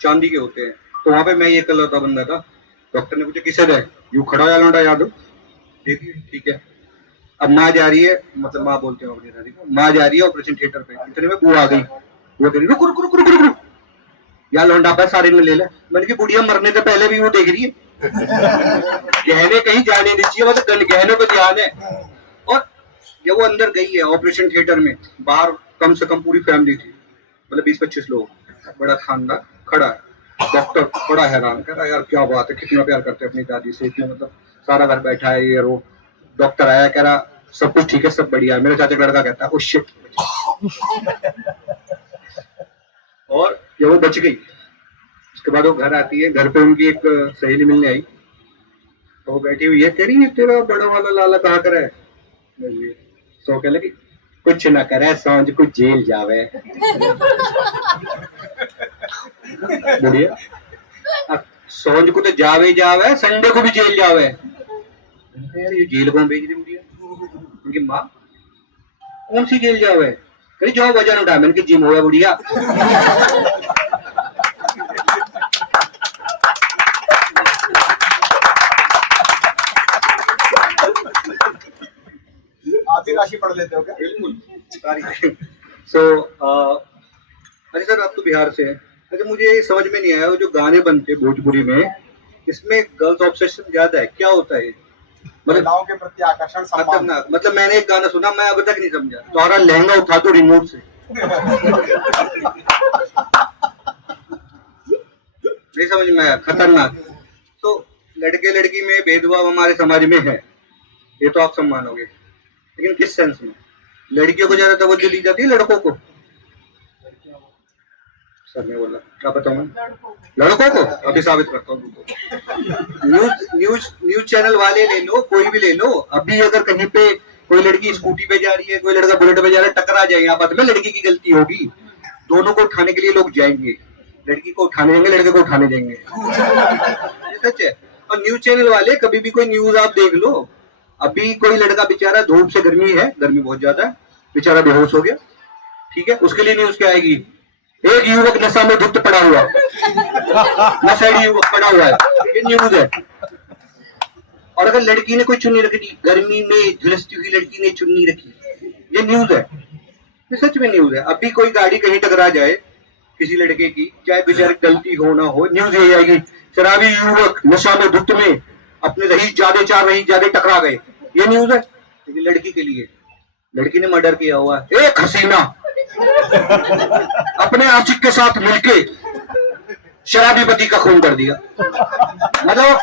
चांदी के होते हैं। तो वहां पे मैं ये इकलौता बंदा था। डॉक्टर ने पूछा किसे दे? यूं खड़ा या लौंडा याद हो? देखिए ठीक है। अब माँ जा रही है, मतलब माँ बोलते हैं अपनी दादी को, माँ जा रही है ऑपरेशन थिएटर पे। इतने में बुआ आ गई। वो कह रही रुक रुक रुक रुक रुक, या लौंडा पे सारे में ले ले। मैंने कहा बुढ़िया मरने से पहले भी वो देख रही है। गहने कहीं जाने दीजिए, मतलब गहनों पे ध्यान है। और जब वो अंदर गई है ऑपरेशन थिएटर में, बाहर कम से कम पूरी फैमिली थी, मतलब 20-25 लोग, बड़ा खानदान खड़ा है। डॉक्टर बड़ा हैरान, कह रहा यार क्या बात है, कितना प्यार करते हैं अपनी दादी से, इतना मतलब सारा घर बैठा है ये वो। डॉक्टर आया, कह रहा सब कुछ ठीक है, सब बढ़िया है। मेरे चाचा का लड़का कहता है ओ शिट। और जब वो बच गई, उसके बाद वो घर आती है। घर पे उनकी एक सहेली मिलने आई, तो वो बैठी हुई है, कह रही है तेरा बड़ा वाला लाला कहाँ कर है? तो कह लगी कुछ ना करे, सांझ को जेल जावे। बढ़िया, अब सांझ को तो जावे जावे, संडे को भी जेल जावे। यार ये जेल कौन भेज दी बुढ़िया? उनकी माँ, कौन सी जेल जावे? कहीं जो वजन उठा। मैंने जिम हो गया बुढ़िया। आधी राशि पढ़ लेते हो क्या? बिल्कुल। सो अरे सर आप तो बिहार से हैं। अच्छा मुझे ये समझ में नहीं आया, वो जो गाने बनते भोजपुरी में, इसमें गर्ल्स ऑब्सेशन ज्यादा है, क्या होता है? मतलब महिलाओं के प्रति आकर्षण, सम्मान। खतरनाक। मतलब मैंने एक गाना सुना, मैं अब तक नहीं समझा। तुम्हारा लहंगा उठा दो रिमोट से। समझ में आया, खतरनाक। तो लड़के लड़की में भेदभाव हमारे समाज में है, ये तो आप सब मानोगे, लेकिन किस सेंस में? लड़कियों को ज्यादा तवज्जो दी जाती है लड़कों को? सर ने बोला, क्या बताऊं? लड़कों को अभी साबित करता हूँ। न्यूज चैनल वाले ले लो, कोई भी ले लो, अभी अगर कहीं पे कोई लड़की स्कूटी पे जा रही है, कोई लड़का बुलेट पे जा रहा है, टकरा जाए, यहाँ बात में लड़की की गलती होगी, दोनों को उठाने के लिए लोग जाएंगे, लड़की को उठाने जाएंगे, लड़के को उठाने जाएंगे। ये सच है। और न्यूज चैनल वाले, कभी भी कोई न्यूज आप देख लो, अभी कोई लड़का बेचारा, धूप से गर्मी है, गर्मी बहुत ज्यादा है, बेचारा बेहोश हो गया, ठीक है, उसके लिए न्यूज क्या आएगी? एक युवक नशा में धुत पड़ा हुआ, नशेड़ी युवक पड़ा हुआ है, ये न्यूज है। और अगर लड़की ने कोई चुन्नी रखी, गर्मी में झुलसती हुई लड़की ने चुन्नी रखी, ये न्यूज है, ये सच में न्यूज है। अभी कोई गाड़ी कहीं टकरा जाए किसी लड़के की, चाहे बेचारे गलती हो ना हो, न्यूज ये आएगी, शराबी युवक नशा में धुत में अपने रही ज्यादा टकरा गए, ये न्यूज है। लेकिन लड़की के लिए, लड़की ने मर्डर किया हुआ है, एक हसीना अपने आशिक के साथ मिलके शराबी पति का खून कर दिया, मतलब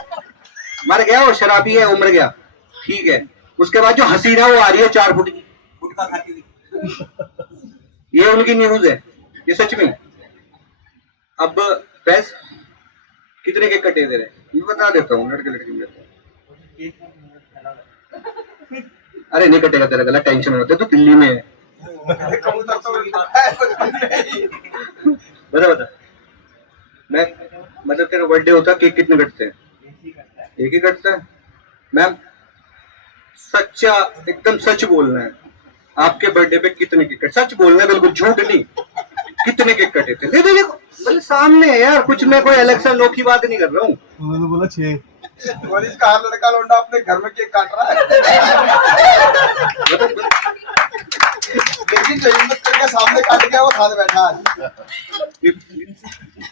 मर गया, और शराबी है वो मर गया, ठीक है। उसके बाद जो हसीना वो आ रही है 4 फुट की, गुटखा खाती हुई, ये उनकी न्यूज है, ये सच में। अब बस कितने केक कटे दे रहे, मैं बता देता हूँ, लड़के लड़की में। अरे नहीं कटेगा तेरा गला, टेंशन होते तो दिल्ली में है। बता मैं, मतलब तेरा बर्थडे होता, केक कितने कटते हैं? एक ही कटता है। मैम सच्चा, एकदम सच बोलना है, आपके बर्थडे पे कितने केक कटे? सच बोलना है, बिल्कुल झूठ नहीं। कितने केक कटे थे? देखो मतलब सामने है यार, कुछ मैं कोई अलग सा अनोखी बात नहीं कर रहा हूँ। उन्होंने बोला 6। पुलिस का लड़का लौंडा अपने घर में केक काट रहा है, लेकिन जो हिम्मत करके सामने काट गया वो खाने बैठा है।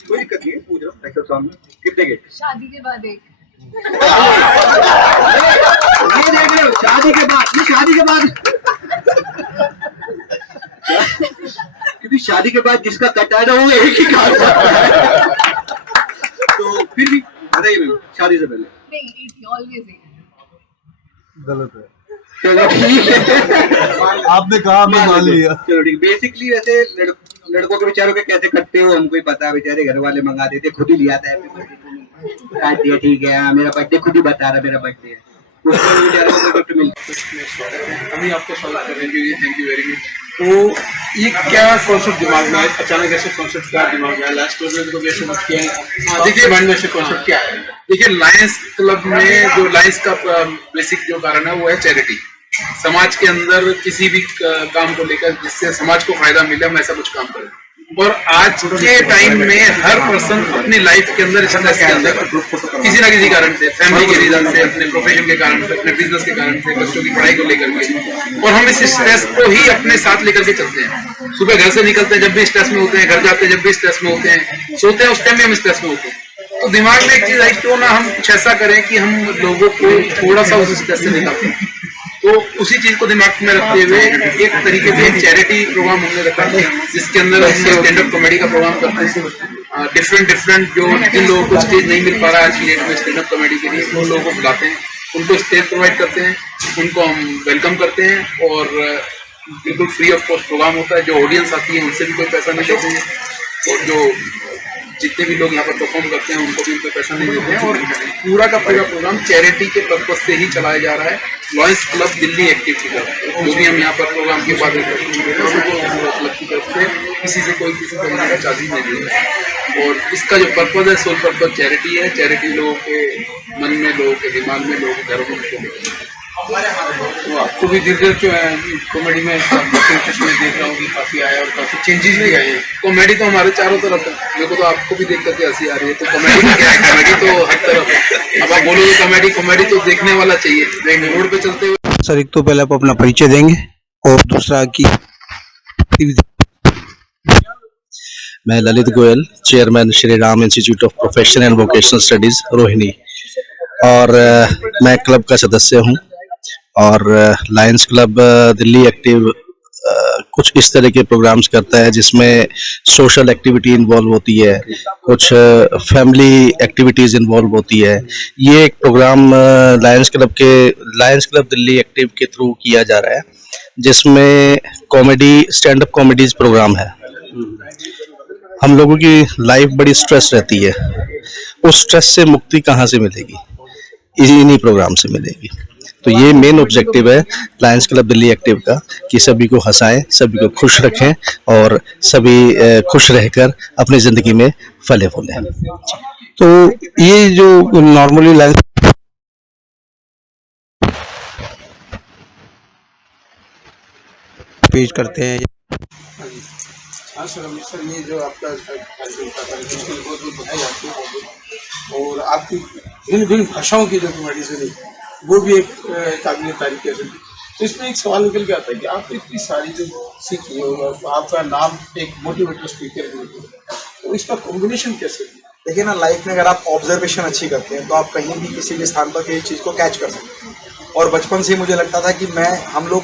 कोई दिक्कत नहीं है, पूछ रहा हूँ सब सामने। कितने केक? शादी के बाद एक। ये देख रहे हो, शादी के बाद, ये शादी के बाद, क्योंकि शादी के बाद जिसका कटा है ना वो एक ही काट सकता है। तो फिर भी बताइए मैम, शादी से पहले? नहीं, ऑलवेज एक। गलत है, चलो ठीक है, आपने कहा, मैं मान लिया। चलो ठीक। बेसिकली वैसे लड़कों के बेचारों के कैसे कटते हो हमको ही पता है, बेचारे घर वाले मंगा देते, खुद ही लिया था, काट दिया, ठीक है, मेरा बर्थडे खुद ही बता रहा मेरा बर्थडे है, उसको बेचारे को गिफ्ट मिलता। हम ही आपको स्वागत करेंगे, थैंक यू वेरी मच। तो ये क्या कॉन्सेप्ट दिमाग में आया, अचानक ऐसे कॉन्सेप्ट क्या दिमाग में आया? लास्ट में तो वैसे मत किया है, देखिए माइंड में ऐसे कॉन्सेप्ट क्या है? देखिए लायंस क्लब में जो लायंस का बेसिक जो कारण है वो है चैरिटी। समाज के अंदर किसी भी काम को लेकर जिससे समाज को फायदा मिले, हम ऐसा कुछ काम करें। और आज के टाइम में हर पर्सन अपनी लाइफ के अंदर स्ट्रेस के अंदर किसी ना किसी कारण से, फैमिली के रीजन से, अपने प्रोफेशन के कारण से, अपने बिजनेस के कारण से, बच्चों की पढ़ाई को लेकर के, और हम इस स्ट्रेस को ही अपने साथ लेकर के चलते हैं। सुबह घर से निकलते हैं जब भी स्ट्रेस में होते हैं, घर जाते हैं जब भी स्ट्रेस में होते हैं, सोते हैं उस टाइम भी हम स्ट्रेस में होते हैं। तो दिमाग में एक चीज आई, क्यों ना हम कुछ ऐसा करें कि हम लोगों को थोड़ा सा उस स्ट्रेस से निकालें। तो उसी चीज को दिमाग में रखते हुए एक तरीके से एक चैरिटी प्रोग्राम हमने रखा है, जिसके अंदर स्टैंड अप कॉमेडी का प्रोग्राम करते हैं। डिफरेंट जो जिन लोगों को स्टेज नहीं मिल पा रहा है आज की डेट में स्टैंड अप कॉमेडी के लिए, उन लोगों को बुलाते हैं, उनको स्टेज प्रोवाइड करते हैं, उनको हम वेलकम करते हैं, और बिल्कुल फ्री ऑफ कॉस्ट प्रोग्राम होता है। जो ऑडियंस आती है उनसे भी कोई पैसा नहीं लेते हैं, और जो जितने भी लोग यहाँ पर परफॉर्म करते हैं उनको भी उनको पैसा नहीं देते हैं, और पूरा का पूरा प्रोग्राम चैरिटी के पर्पज से ही चलाया जा रहा है। लॉयंस क्लब दिल्ली एक्टिव की तरफ जो भी हम यहाँ पर प्रोग्राम की बात करते हैं, क्लब की तरफ से किसी से कोई किसी तरीके का चार्ज नहीं है। और इसका जो पर्पज है, सोल पर्पज चैरिटी है। चैरिटी लोगों के मन में, लोगों के दिमाग में, लोगों के घरों में। तो आपको भी दिलचस्प जो है कॉमेडी में इंटरेस्ट में देख रहा हूँ कि काफी आया और काफी चेंजेस भी आए हैं। कॉमेडी तो हमारे चारों तरफ है, मेरे को तो आपको भी देख करके हंसी आ रही है। तो कॉमेडी में क्या है? कॉमेडी तो हर तरफ है। अब आप बोलोगे कॉमेडी तो देखने वाला चाहिए। रोड पे चलते हुए सर, एक तो पहले आप अपना परिचय देंगे, और दूसरा कि मैं Lalit Goyal, chairman Shri Ram institute of professional and vocational studies Rohini, और मैं क्लब का सदस्य हूं, और लायंस क्लब दिल्ली एक्टिव कुछ इस तरह के प्रोग्राम्स करता है जिसमें सोशल एक्टिविटी इन्वॉल्व होती है, कुछ फैमिली एक्टिविटीज इन्वॉल्व होती है। ये एक programme Lions Club Delhi active के थ्रू किया जा रहा है, जिसमें comedy stand up comedies programme है। हम लोगों की लाइफ बड़ी स्ट्रेस रहती है, उस स्ट्रेस से मुक्ति कहाँ से मिलेगी? इन्हीं प्रोग्राम से मिलेगी। तो ये मेन ऑब्जेक्टिव है लायंस क्लब दिल्ली एक्टिव का कि सभी को हंसाएं, सभी को खुश रखें और सभी खुश रहकर अपनी जिंदगी में फले फूलें। तो ये जो नॉर्मली लायंस पेज करते हैं। हाँ सर, ये जो आपका कार्यक्रम का कार्यक्रम उसके लिए बहुत बहुत बधाई आपको बहुत। और आपकी भिन्न भिन्न भाषाओं की जो कॉमेडी सुनी वो भी एक काबिल तारीफ है। तो इसमें एक सवाल निकल के आता है कि आपने इतनी सारी जो सीखी और आपका नाम एक मोटिवेटर स्पीकर भी है, तो इसका कॉम्बिनेशन कैसे? देखिए ना, लाइफ में अगर आप ऑब्जर्वेशन अच्छी करते हैं तो आप कहीं भी किसी भी स्थान पर किसी चीज़ को कैच कर सकते हैं। और बचपन से ही मुझे लगता था कि हम लोग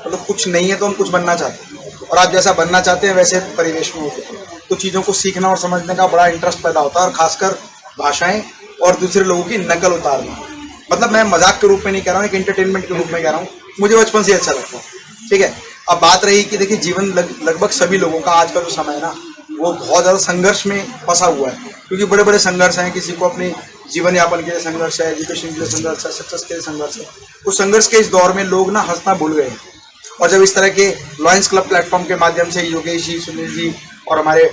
मतलब कुछ नहीं है तो हम कुछ बनना चाहते हैं, और आप जैसा बनना चाहते हैं वैसे परिवेश में होते हैं, तो चीज़ों को सीखना और समझने का बड़ा इंटरेस्ट पैदा होता है। और खासकर भाषाएं और दूसरे लोगों की नकल उतारना, मतलब मैं मजाक के रूप में नहीं कह रहा हूँ, एक एंटरटेनमेंट के रूप में कह रहा हूँ, मुझे बचपन से अच्छा लगता है। ठीक है, अब बात रही कि देखिए जीवन लगभग सभी लोगों का आज का जो समय है ना वो बहुत ज़्यादा संघर्ष में फंसा हुआ है, क्योंकि बड़े बड़े संघर्ष हैं। किसी को अपने जीवन यापन के लिए संघर्ष है, एजुकेशन के लिए संघर्ष है, सक्सेस के लिए संघर्ष है। उस संघर्ष के इस दौर में लोग ना हंसना भूल गए हैं। और जब इस तरह के लायंस क्लब प्लेटफॉर्म के माध्यम से योगेश जी, सुनील जी और हमारे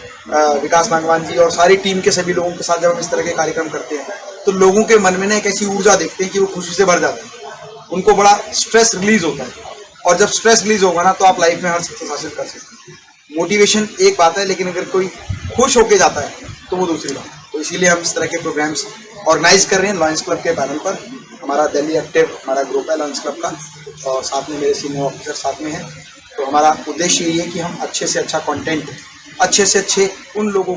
विकास नागवान जी और सारी टीम के सभी लोगों के साथ जब हम इस तरह के कार्यक्रम करते हैं तो लोगों के मन में ना एक ऐसी ऊर्जा देखते हैं कि वो खुशी से भर जाते हैं, उनको बड़ा स्ट्रेस रिलीज होता है। और जब स्ट्रेस रिलीज होगा ना तो आप लाइफ में हर सक्सेस हासिल कर सकते हैं। मोटिवेशन एक बात है, लेकिन अगर कोई खुश होके जाता है तो वो दूसरी बात। तो इसीलिए हम इस तरह के प्रोग्राम्स ऑर्गेनाइज कर रहे हैं लायंस क्लब के पैनल पर। हमारा दिल्ली एक्टिव हमारा ग्रुप है लायंस क्लब का, और साथ में मेरे सीनियर ऑफिसर साथ में हैं। तो हमारा उद्देश्य यही है कि हम अच्छे से अच्छा कंटेंट, अच्छे से अच्छे उन लोगों।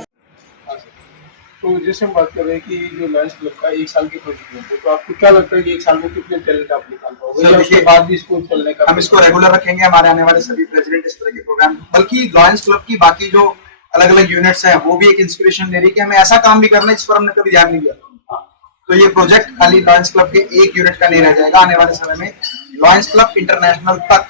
तो जैसे हम बात कर रहे हैं कि जो लायंस क्लब का 1 साल के प्रोजेक्ट में, तो आपको क्या लगता है कि 1 साल में कितने टैलेंट आप निकाल पाओगे? उसके बाद भी इसको चलने का हम इसको रेगुलर रखेंगे। हमारे आने वाले सभी प्रेसिडेंट इस तरह के प्रोग्राम, बल्कि लायंस क्लब की बाकी जो अलग अलग यूनिट्स हैं वो भी एक इंस्पिरेशन ले रही है कि हमें ऐसा काम भी करना है जिस पर हमने कभी ध्यान नहीं दिया। तो ये प्रोजेक्ट खाली लायंस क्लब के एक यूनिट का नहीं रह जाएगा। आने वाले समय में लायंस क्लब इंटरनेशनल तक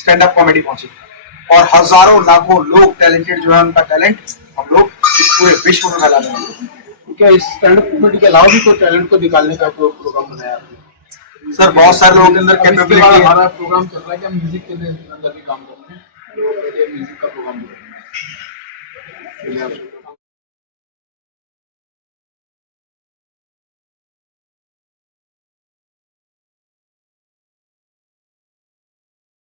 स्टैंड अप कॉमेडी पहुंचेगी और हजारों लाखों लोग टैलेंटेड जो है उनका टैलेंट हम लोग इस पूरे विश्व में फैला देंगे। क्या इस स्टैंड अप कॉमेडी के अलावा भी कोई टैलेंट को निकालने का प्रोग्राम बनाया आपने? सर बहुत सारे लोगों के अंदर कैपेबिलिटी है। हमारा प्रोग्राम चल रहा है कि हम म्यूजिक के अंदर भी काम करते हैं, म्यूजिक का प्रोग्राम